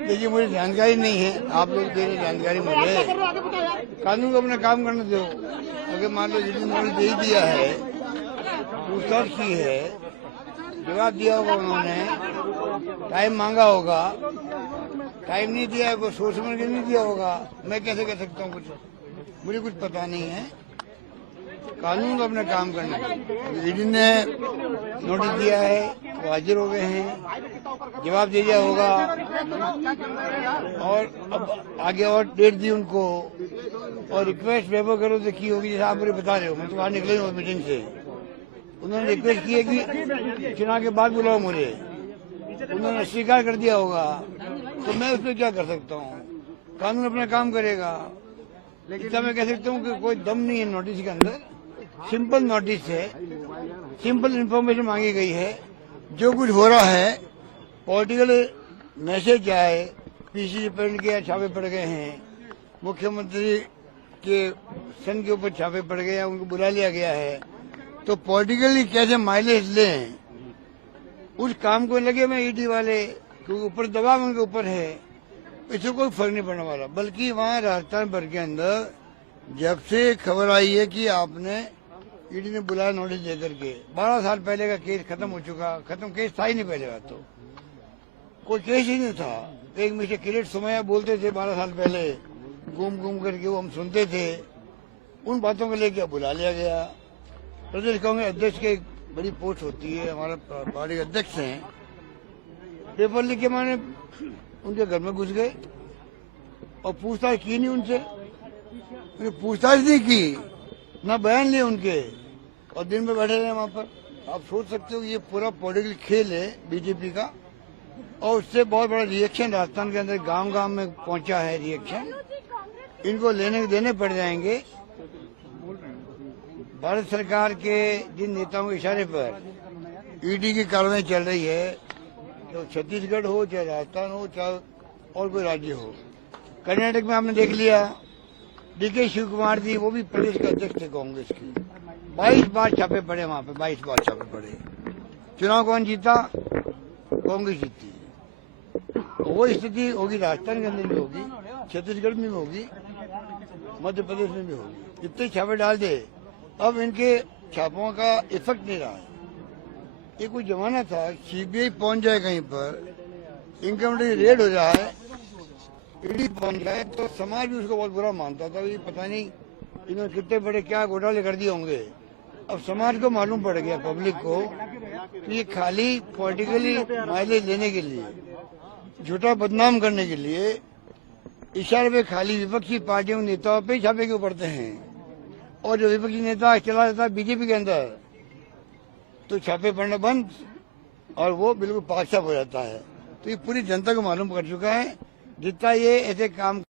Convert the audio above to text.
देखिए, मुझे जानकारी नहीं है, आप लोग दे रहे जानकारी मुझे। कानून को अपना काम करने दो। अगर मान लो जितनी नोटिस दे ही दिया है, पूछताछ की है, जवाब दिया होगा उन्होंने, टाइम मांगा होगा, टाइम नहीं दिया है, कोई सोच समझ के नहीं दिया होगा। मैं कैसे कह सकता हूँ कुछ, मुझे कुछ पता नहीं है। कानून को अपना काम करना है। ईडी ने नोटिस दिया है, वो हाजिर हो गए हैं, जवाब दे दिया होगा, और अब आगे और डेट दी उनको, और रिक्वेस्ट पेपर करो तो की होगी, जैसे आप मुझे बता रहे हो। मैं तो बाहर निकले हूँ मीटिंग से, उन्होंने रिक्वेस्ट की है कि चुनाव के बाद बुलाओ मुझे, उन्होंने स्वीकार कर दिया होगा, तो मैं उसमें क्या कर सकता हूँ। कानून अपना काम करेगा। इतना मैं कह सकता हूँ कि कोई दम नहीं है नोटिस के अंदर। सिंपल नोटिस है, सिंपल इन्फॉर्मेशन मांगी गई है। जो कुछ हो रहा है, पॉलिटिकल मैसेज आए, पीसी प्रेसिडेंट के छापे पड़ गए हैं, मुख्यमंत्री के सन के ऊपर छापे पड़ गए हैं, उनको बुला लिया गया है, तो पॉलिटिकली कैसे माइलेज लें, उस काम को लगे मैं ईडी वाले, क्योंकि ऊपर दबाव उनके ऊपर है, इससे कोई फर्क नहीं पड़ने वाला। बल्कि वहाँ राजस्थान भर के अंदर जब से खबर आई है कि आपने ईडी ने बुलाया नोटिस देकर के, 12 साल पहले का केस खत्म हो चुका, खत्म केस था ही नहीं पहले बात, तो कोई केस ही नहीं था। एक मिस्टर किरीट सोमैया बोलते थे 12 साल पहले, घूम करके वो हम सुनते थे, उन बातों को लेकर बुला लिया गया। प्रदेश कांग्रेस अध्यक्ष की एक बड़ी पोस्ट होती है, हमारा पार्टी अध्यक्ष हैं, पेपर लिख के मैंने उनके घर में घुस गए और पूछताछ की नहीं उनसे, पूछताछ नहीं की, ना बयान लिए उनके, और दिन में बैठे रहे वहां पर। आप सोच सकते हो ये पूरा पॉलिटिकल खेल है बीजेपी का, और उससे बहुत बड़ा रिएक्शन राजस्थान के अंदर गांव-गांव में पहुंचा है रिएक्शन। इनको लेने देने पड़ जाएंगे। भारत सरकार के जिन नेताओं के इशारे पर ईडी की कार्रवाई चल रही है, तो छत्तीसगढ़ हो, चाहे राजस्थान हो, चाहे और कोई राज्य हो। कर्नाटक में आपने देख लिया, डीके शिव कुमार जी, वो भी प्रदेश के अध्यक्ष थे कांग्रेस की, 22 बार छापे पड़े वहां पे, 22 बार छापे पड़े। चुनाव कौन जीता? कांग्रेस जीती। वो स्थिति होगी राजस्थान के अंदर भी होगी, छत्तीसगढ़ में भी होगी, मध्य प्रदेश में भी होगी। जितने छापे डाल दे, अब इनके छापों का इफेक्ट नहीं रहा है। ये कोई जमाना था सीबीआई पहुंच जाए कहीं पर, इनकम टैक्स रेड हो जाए, ईडी पहुंच जाए, तो समाज भी उसको बहुत बुरा मानता था। ये पता नहीं इन्होंने कितने बड़े क्या घोटाले कर दिए होंगे। अब समाज को मालूम पड़ गया, पब्लिक को, कि ये खाली पॉलिटिकली माइलेज लेने के लिए, झूठा बदनाम करने के लिए, इशारे पे खाली विपक्षी पार्टियों नेताओं पे छापे क्यों पड़ते हैं। और जो विपक्षी नेता चला जाता है बीजेपी के अंदर, तो छापे पड़ना बंद, और वो बिल्कुल पाक साफ हो जाता है। तो ये पूरी जनता को मालूम कर चुका है, जितना ये ऐसे काम